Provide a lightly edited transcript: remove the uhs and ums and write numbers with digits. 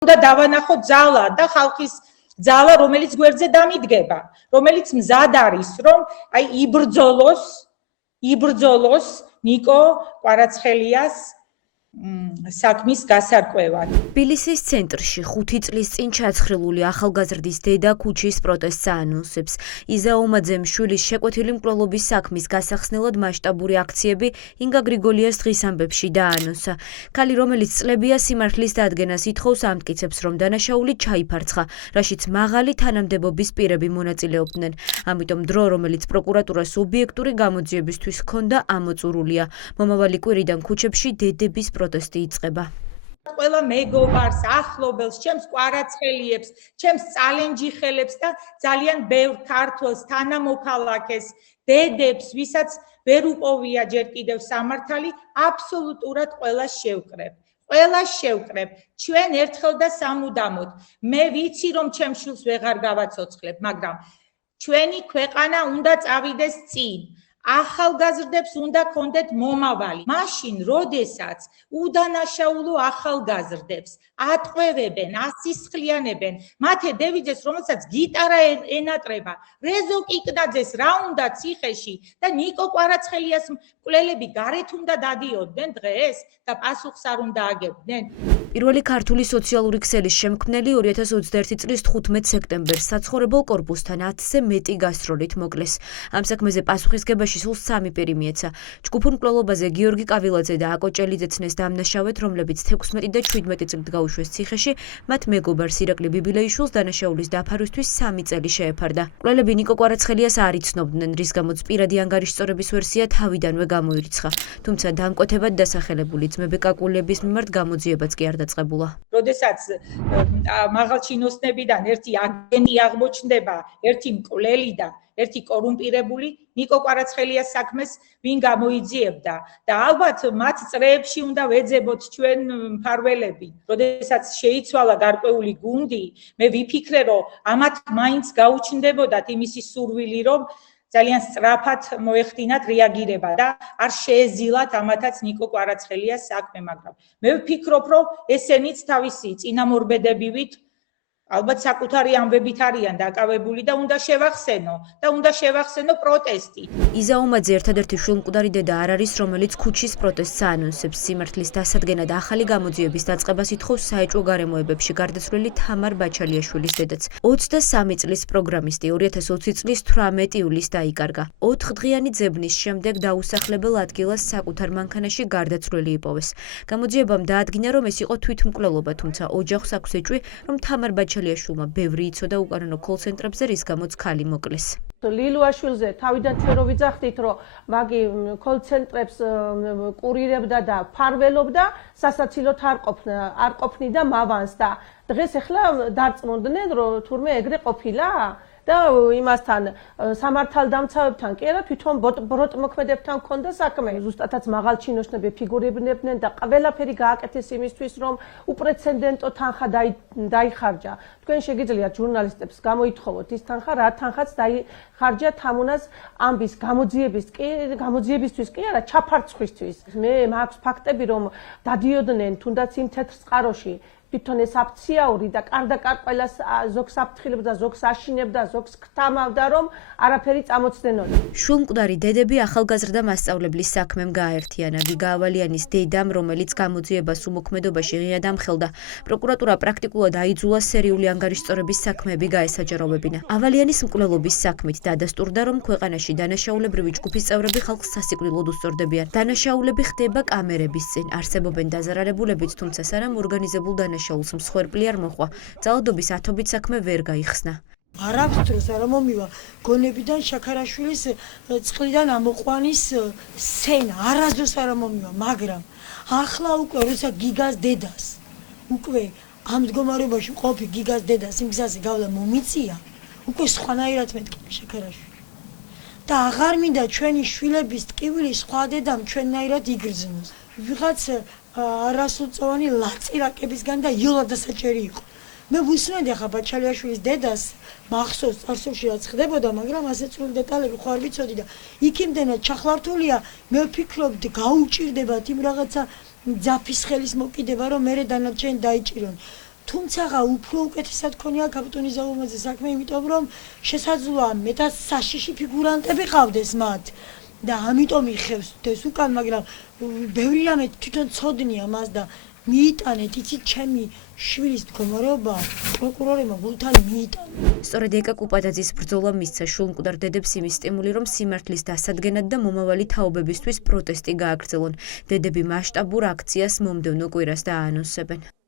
უნდა დავანახოთ ძალა და ხალხის ძალა, რომელიც გვერდზე დამიდგება, რომელიც მზად არის, რომ აი იბრძოლოს ნიკო კვარაცხელიას საქმის გასარკვევად. თბილისის ცენტრში 5 წლის წინ ჩაცხრილული ახალგაზრდის დედა ქუჩის პროტესტს აანონსებს. იზა ომაძემ შვილის შეკვეთილი მკვლელობის საქმის გასახსნელად მასშტაბური აქციები ინგა გრიგოლიას დღის ამბებში დააანონსა. ქალი, რომელიც წლებია სიმართლის დადგენას ითხოვს, ამტკიცებს, რომ დანაშაული ჩაიფარცხა, რაშიც მაღალი თანამდებობის პირები მონაწილეობდნენ. ამიტომ დრო, რომელიც პროკურატურას ობიექტური გამოძიებისთვის ჰქონდა, ამოწურულია. მომავალი კვირიდან ქუჩებში დედების პროტესტი იწყება. ყველა მეგობარს, ახლობელს, ჩემს კვარაცხელიებს, ჩემს წალენჯიხელებს და ძალიან ბევრ ქართველს, თანამოქალაქეს, დედებს, ვისაც ვერ უპოვია ჯერ კიდევ სამართალი, აბსოლუტურად ყველას შევკრებ. ყველას შევკრებ. ჩვენ ერთხელ და სამუდამოდ. მე ვიცი, რომ ჩემს შვილს ვეღარ გავაცოცხლებ, მაგრამ ჩვენი ქვეყანა უნდა წავიდეს წინ. ახალგაზრდებს უნდა კონდეთ მომავალი. მაშინ, როდესაც უდანაშაულო ახალგაზრდებს ატყვევებენ, ასისხლიანებენ, მათე დევიძეს, რომელსაც გიტარა ენატრება, რეზო კიკნაძეს რა უნდა ციხეში და ნიკო კვარაცხელიას მკვლელები გარეთ უნდა დადიოდნენ დღეს და პასუხს არ უნდა აგებდნენ. პირველი ქართული სოციალური ქსელის შემქმნელი 2021 წლის 15 სექტემბერს საცხოვრებელ კორპუსთან 10-ზე მეტი გასტროლით მოკლეს. ამ საქმეზე პასუხისგებაში სულ 3 პირი მიეცა. ჯგუფურ მკვლელობაზე გიორგი კავილაძე და აკო ჭელიძეცნეს დამნაშავეთ, რომლებიც 16 და 17 წლით გაუშვეს ციხეში, მათ მეგობარს ირაკლი ბიბილეიშვილს დანაშაულის დაფარვისთვის 3 წელი შეეფარდა. მკვლელები ნიკო კვარაცხელიას არ იცნობდნენ, რის გამოც პირადი ანგარიშწორების ვერსია თავიდანვე გამოირიცხა. თუმცა დამკვეთებად დასახელებული ძმები კაკულების მიმართ გამოძიებაც კი არ დაწყებულა. როდესაც მაღალჩინოსნებიდან ერთი აგენტი აღმოჩნდება, ერთი მკვლელი და ერთი კორუმპირებული, ნიკო კვარაცხელიას საქმეს ვინ გამოიძიებდა და ალბათ მათ წრეებში უნდა ვეძებოთ ჩვენ მფარველები. როდესაც შეიცვალა გარკვეული გუნდი, მე ვიფიქრე, რომ ამათ მაინც გაუჩნდებოდათ იმისი სურვილი, რომ ძალიან სწრაფად მოეხდინათ რეაგირება და არ შეეზილათ ამათაც ნიკო კვარაცხელიას საქმე, მაგრამ მე ვფიქრობ, რომ ესენიც თავისი წინამორბედებივით ალბათ საკუთარი ამბებით არიან დაკავებული და უნდა შევახსენო პროტესტი. იზა ომაძე ერთადერთი შვილმკვდარი დედა არ არის, რომელიც ქუჩის პროტესტს აანონსებს. სიმართლის დასადგენად ახალი გამოძიების დაწყებას ითხოვს საეჭვო გარემოებებში გარდაცვლილი თამარ ბაჩალიაშვილის დედაც. 23 წლის პროგრამისტი 2020 წლის 18 ივლისს დაიკარგა. 4 დღიანი ძებნის შემდეგ დაუსახლებელ ადგილას საკუთარ მანქანაში გარდაცვლილი იპოვეს. გამოძიებამ დაადგინა, რომ ეს იყო თვითმკვლელობა, თუმცა ოჯახს აქვს ეჭვი, რომ თამარ ბაჩალიაშვილმა ბევრი იცოდა უკანონო კოლ-ცენტრებზე, რის გამოც ქალი მოკლეს. ლილუაშვილზე თავიდან ჩვენ რო ვიძახდით, რომ მაგი კოლ-ცენტრებს კურირებდა და ფარველობდა, სასაცილოდ არ ყოფნიდა მავანს და დღეს ახლა დარწმუნდნენ, რომ თურმე ეგრე ყოფილა და იმასთან სამართალდამცავებთან კი არა, თვითონ ბროტმოქმედებთან ჰქონდა საქმე. ზუსტადაც მაღალჩინოსნები ფიგურირებდნენ და ყველაფერი გააკეთეს იმისთვის, რომ უპრეცედენტო თანხა დაიხარჯა. თქვენ შეგიძლიათ ჟურნალისტებს გამოითხოვოთ ის თანხა, რა თანხაც დაიხარჯა თამუნას ამბის გამოძიებისთვის კი არა, ჩაფარცხვისთვის. მე მაქვს ფაქტები, რომ დადიოდნენ თუნდაც იმ თეთრ წყაროში თვითონ ეს აფციაური და კარდაკარ ყველას ზოგს აფრთხილებდა, ზოგს აშინებდა, ზოგს გთამავდა, რომ არაფერი წამოწდენოდა. შვილმკვდარი დედები ახალგაზრდა მასწავლებლის საქმემ გააერთიანა. ვიგა ავალიანის დედამ, რომელიც გამოძიებას უმოქმედობაში ღიად ამხელდა, პროკურატურა პრაქტიკულად აიძულა სერიული ანგარიშწორების საქმეები გაესაჯაროვებინა. ავალიანის მკვლელობის საქმით დადასტურდა, რომ ქვეყანაში დანაშაულებრივი ჯგუფის წევრები ხალხს სასიკვდილოდ უსწორდებიან. დანაშაულები ხდება კამერების წინ, არსებობენ დაზარალებულებიც, თუმცა სანამ ორგანიზებულ დანაშაულს მსხვერპლი არ მოხვა, ძალადობის ათობით საქმე ვერ გაიხსნა. არავის დროს არ მომივა გონებიდან შაქარაშვილის წყლიდან ამოყვანის სცენა, არასდროს არ მომივა, მაგრამ ახლა უკვე როცა გიგას დედას უკვე ამ მდგომარეობაში ყოფი გიგას დედას იმ გზაზე გავლა მომიწია, უკვე სხვანაირად მეთქი შაქარაშვილი. და აღარ მინდა ჩვენი შვილების ტკივილი სხვა დედამ ჩვენნაირად იგრძნოს. ვიღაც არასრულწლოვანი ლაწირაკებისგან და იოლადასაჭერი იყო. მე ვუსმენდი ახლა ბაჩალიაშვილის დედას მახსოვს წარსულში რაც ხდებოდა, მაგრამ ასე წვრილი დეტალები ხო არ ვიცოდი და იქ იმდენად ჩახლართულია, მე ვფიქრობდი გაუჭირდებათ იმ რაღაცა ძაფის ხელის მოკიდება, რომ მერე დანარჩენი დაიჭირონ. თუმცა უფრო უკეთესად ქონია კაპიტონის ზაუმაძე საქმე, იმიტომ რომ შესაძლოა მეტად საშიში ფიგურანტები ყავდეს მათ და ამიტომ იხევს ეს უკან, მაგრამ ბევრი რამე თვითონ ცოდნია მას და მიიტანეთ, იცით, ჩემი შვილის მდგომარეობა პროკურორებმა გულთან მიიტანა. სწორედ ეკა კუპადაძის ბრძოლა მისცა შულმკვდარ დედებს იმის სტიმული, რომ სიმართლის დასადგენად და მომავალი თაობებისთვის პროტესტი გააგრძელონ. დედები მასშტაბურ აქციას მომდევნო კვირას დააანონსებენ.